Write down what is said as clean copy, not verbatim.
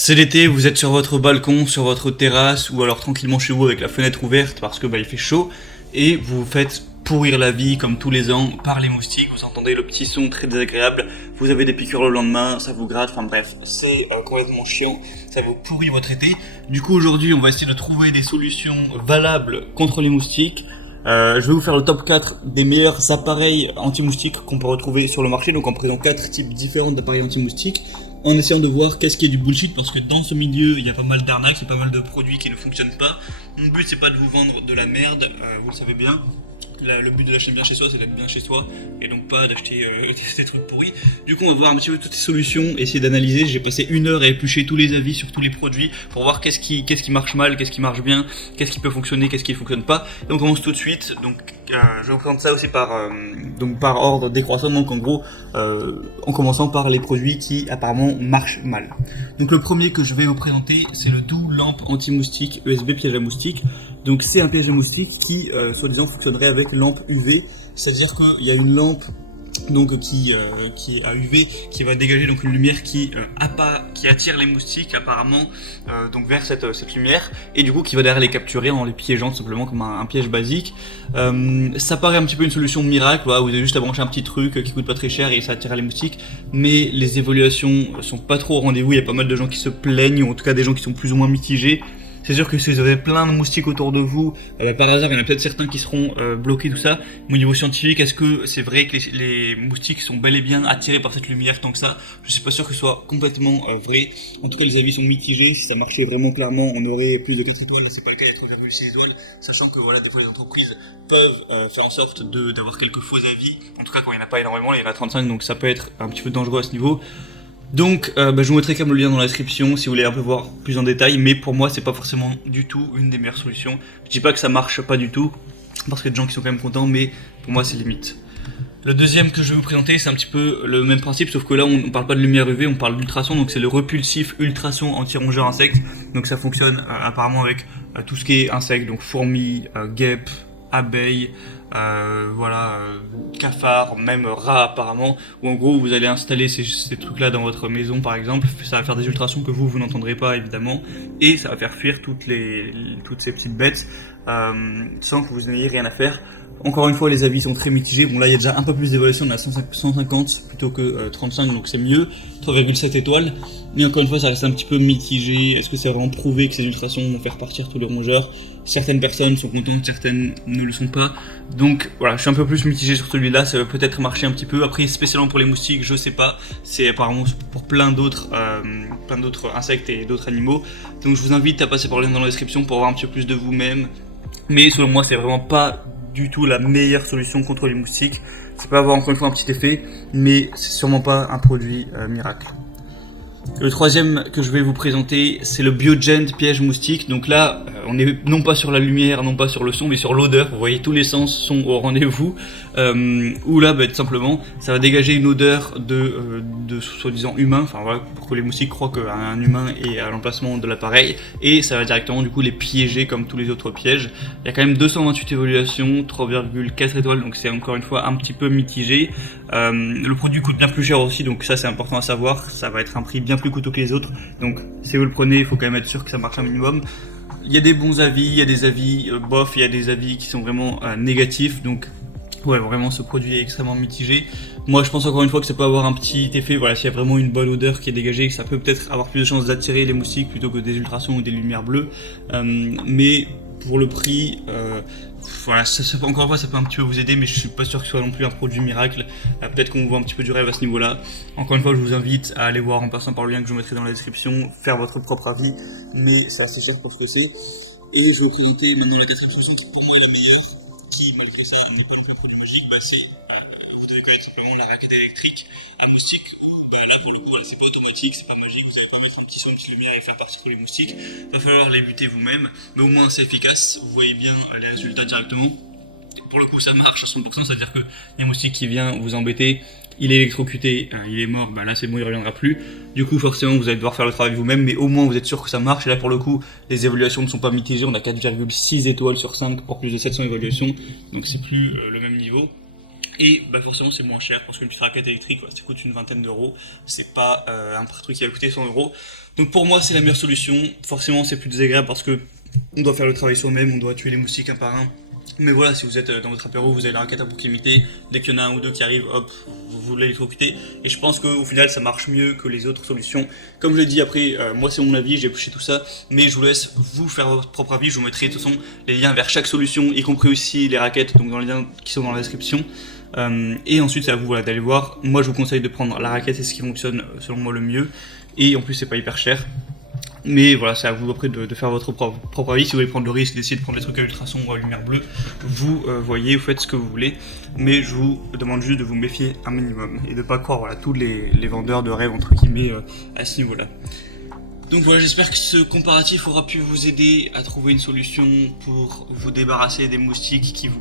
C'est l'été, vous êtes sur votre balcon, sur votre terrasse, ou alors tranquillement chez vous avec la fenêtre ouverte parce que il fait chaud, et vous vous faites pourrir la vie comme tous les ans par les moustiques. Vous entendez le petit son très désagréable, vous avez des piqûres le lendemain, ça vous gratte, enfin bref, c'est complètement chiant, ça vous pourrit votre été. Du coup aujourd'hui on va essayer de trouver des solutions valables contre les moustiques. Je vais vous faire le top 4 des meilleurs appareils anti-moustiques qu'on peut retrouver sur le marché, donc en présentant 4 types différents d'appareils anti-moustiques, en essayant de voir qu'est-ce qui est du bullshit, parce que dans ce milieu il y a pas mal d'arnaques, il y a pas mal de produits qui ne fonctionnent pas. Mon but c'est pas de vous vendre de la merde, vous le savez bien. Le but de l'acheter bien chez soi, c'est d'être bien chez soi, et donc pas d'acheter des trucs pourris. Du coup on va voir un petit peu toutes ces solutions, essayer d'analyser. J'ai passé 1 heure à éplucher tous les avis sur tous les produits pour voir qu'est-ce qui marche mal, qu'est-ce qui marche bien, qu'est-ce qui peut fonctionner, qu'est-ce qui ne fonctionne pas. Et on commence tout de suite. Donc je vais vous présenter ça aussi par ordre décroissant, donc en gros en commençant par les produits qui apparemment marchent mal. Donc le premier que je vais vous présenter, c'est le Doux lampe anti-moustique USB piège à moustiques. Donc c'est un piège à moustiques qui soi-disant fonctionnerait avec lampe UV, c'est-à-dire qu'il y a une lampe donc qui est à UV, qui va dégager donc une lumière qui attire les moustiques apparemment donc vers cette lumière, et du coup qui va derrière les capturer en les piégeant simplement comme un piège basique. Ça paraît un petit peu une solution miracle, voilà, vous avez juste à brancher un petit truc qui coûte pas très cher et ça attire les moustiques, mais les évaluations sont pas trop au rendez-vous. Il y a pas mal de gens qui se plaignent, ou en tout cas des gens qui sont plus ou moins mitigés. C'est sûr que si vous avez plein de moustiques autour de vous, par hasard, il y en a peut-être certains qui seront bloqués, tout ça. Mais au niveau scientifique, est-ce que c'est vrai que les moustiques sont bel et bien attirés par cette lumière tant que ça? Je suis pas sûr que ce soit complètement vrai. En tout cas, les avis sont mitigés. Si ça marchait vraiment clairement, on aurait plus de 4 étoiles. Là, c'est pas le cas, il y a 3,6 étoiles. Sachant que voilà, des fois, les entreprises peuvent faire en sorte d'avoir quelques faux avis. En tout cas, quand il n'y en a pas énormément, il y en a 35, donc ça peut être un petit peu dangereux à ce niveau. Donc je vous mettrai quand même le lien dans la description si vous voulez un peu voir plus en détail, mais pour moi c'est pas forcément du tout une des meilleures solutions. Je dis pas que ça marche pas du tout, parce qu'il y a des gens qui sont quand même contents, mais pour moi c'est limite. Le deuxième que je vais vous présenter, c'est un petit peu le même principe, sauf que là on parle pas de lumière UV, on parle d'ultrasons, donc c'est le repulsif ultrason anti-rongeur insectes. Donc ça fonctionne apparemment avec tout ce qui est insectes, donc fourmis, guêpes, abeilles, cafards, même rats apparemment, où en gros vous allez installer ces trucs là dans votre maison par exemple, ça va faire des ultrasons que vous n'entendrez pas évidemment, et ça va faire fuir toutes ces petites bêtes sans que vous n'ayez rien à faire. Encore une fois, les avis sont très mitigés. Bon, là, il y a déjà un peu plus d'évaluation, on a 150 plutôt que 35, donc c'est mieux. 3,7 étoiles. Mais encore une fois, ça reste un petit peu mitigé. Est-ce que c'est vraiment prouvé que ces ultrasons vont faire partir tous les rongeurs? Certaines personnes sont contentes, certaines ne le sont pas. Donc voilà, je suis un peu plus mitigé sur celui-là. Ça va peut-être marcher un petit peu. Après, spécialement pour les moustiques, je sais pas. C'est apparemment pour plein d'autres insectes et d'autres animaux. Donc je vous invite à passer par le lien dans la description pour voir un petit peu plus de vous-même. Mais selon moi, c'est vraiment pas du tout la meilleure solution contre les moustiques. Ça peut avoir encore une fois un petit effet, mais c'est sûrement pas un produit miracle. Le troisième que je vais vous présenter, c'est le Biogent piège moustique. Donc là, on est non pas sur la lumière, non pas sur le son, mais sur l'odeur. Vous voyez, tous les sens sont au rendez-vous. Où là, tout simplement, ça va dégager une odeur de soi-disant humain. Enfin voilà, pour que les moustiques croient qu'un humain est à l'emplacement de l'appareil. Et ça va directement du coup les piéger comme tous les autres pièges. Il y a quand même 228 évaluations, 3,4 étoiles, donc c'est encore une fois un petit peu mitigé. Le produit coûte bien plus cher aussi, donc ça c'est important à savoir. Ça va être un prix bien plus coûteux que les autres, donc si vous le prenez il faut quand même être sûr que ça marche un minimum. Il y a des bons avis, il y a des avis bof, il y a des avis qui sont vraiment négatifs, donc ouais, vraiment ce produit est extrêmement mitigé. Moi je pense encore une fois que ça peut avoir un petit effet, voilà, s'il y a vraiment une bonne odeur qui est dégagée, que ça peut peut-être avoir plus de chances d'attirer les moustiques plutôt que des ultrasons ou des lumières bleues, mais pour le prix, voilà, encore une fois ça peut un petit peu vous aider, mais je suis pas sûr que ce soit non plus un produit miracle. Peut-être qu'on voit un petit peu du rêve à ce niveau-là. Encore une fois, je vous invite à aller voir en passant par le lien que je vous mettrai dans la description, faire votre propre avis, mais c'est assez cher pour ce que c'est. Et je vais vous présenter maintenant la quatrième solution qui pour moi est la meilleure, qui malgré ça n'est pas non plus un produit magique. C'est vous devez connaître simplement la raquette électrique à moustiques, où là pour le coup voilà, c'est pas automatique, c'est pas magique, vous n'allez pas mettre un petit son, une petite lumière et faire partir tous les moustiques. Il va falloir les buter vous-même, mais au moins c'est efficace, vous voyez bien les résultats directement. Pour le coup ça marche à 100%, c'est-à-dire que les moustiques qui vient vous embêter, il est électrocuté, il est mort, là c'est bon, il reviendra plus. Du coup forcément vous allez devoir faire le travail vous-même, mais au moins vous êtes sûr que ça marche. Et là pour le coup les évaluations ne sont pas mitigées, on a 4,6 étoiles sur 5 pour plus de 700 évaluations, donc c'est plus le même niveau. Et bah forcément c'est moins cher parce qu'une petite raquette électrique ça coûte une vingtaine d'euros, c'est pas un truc qui va coûter 100 euros. Donc pour moi c'est la meilleure solution. Forcément c'est plus désagréable parce que on doit faire le travail soi-même, on doit tuer les moustiques un par un. Mais voilà, si vous êtes dans votre apéro, vous avez la raquette à proximité, dès qu'il y en a un ou deux qui arrivent, hop, vous l'électrocutez. Et je pense qu'au final ça marche mieux que les autres solutions. Comme je l'ai dit après, moi c'est mon avis, j'ai poussé tout ça, mais je vous laisse vous faire votre propre avis. Je vous mettrai de toute façon les liens vers chaque solution, y compris aussi les raquettes, donc dans les liens qui sont dans la description. Et ensuite c'est à vous voilà, d'aller voir. Moi je vous conseille de prendre la raquette, c'est ce qui fonctionne selon moi le mieux. Et en plus c'est pas hyper cher. Mais voilà, c'est à vous après de faire votre propre avis. Si vous voulez prendre le risque d'essayer de prendre des trucs à ultrasons ou à lumière bleue, vous voyez, vous faites ce que vous voulez. Mais je vous demande juste de vous méfier un minimum et de pas croire voilà, tous les vendeurs de rêves entre guillemets à ce niveau-là. Donc voilà, j'espère que ce comparatif aura pu vous aider à trouver une solution pour vous débarrasser des moustiques qui vous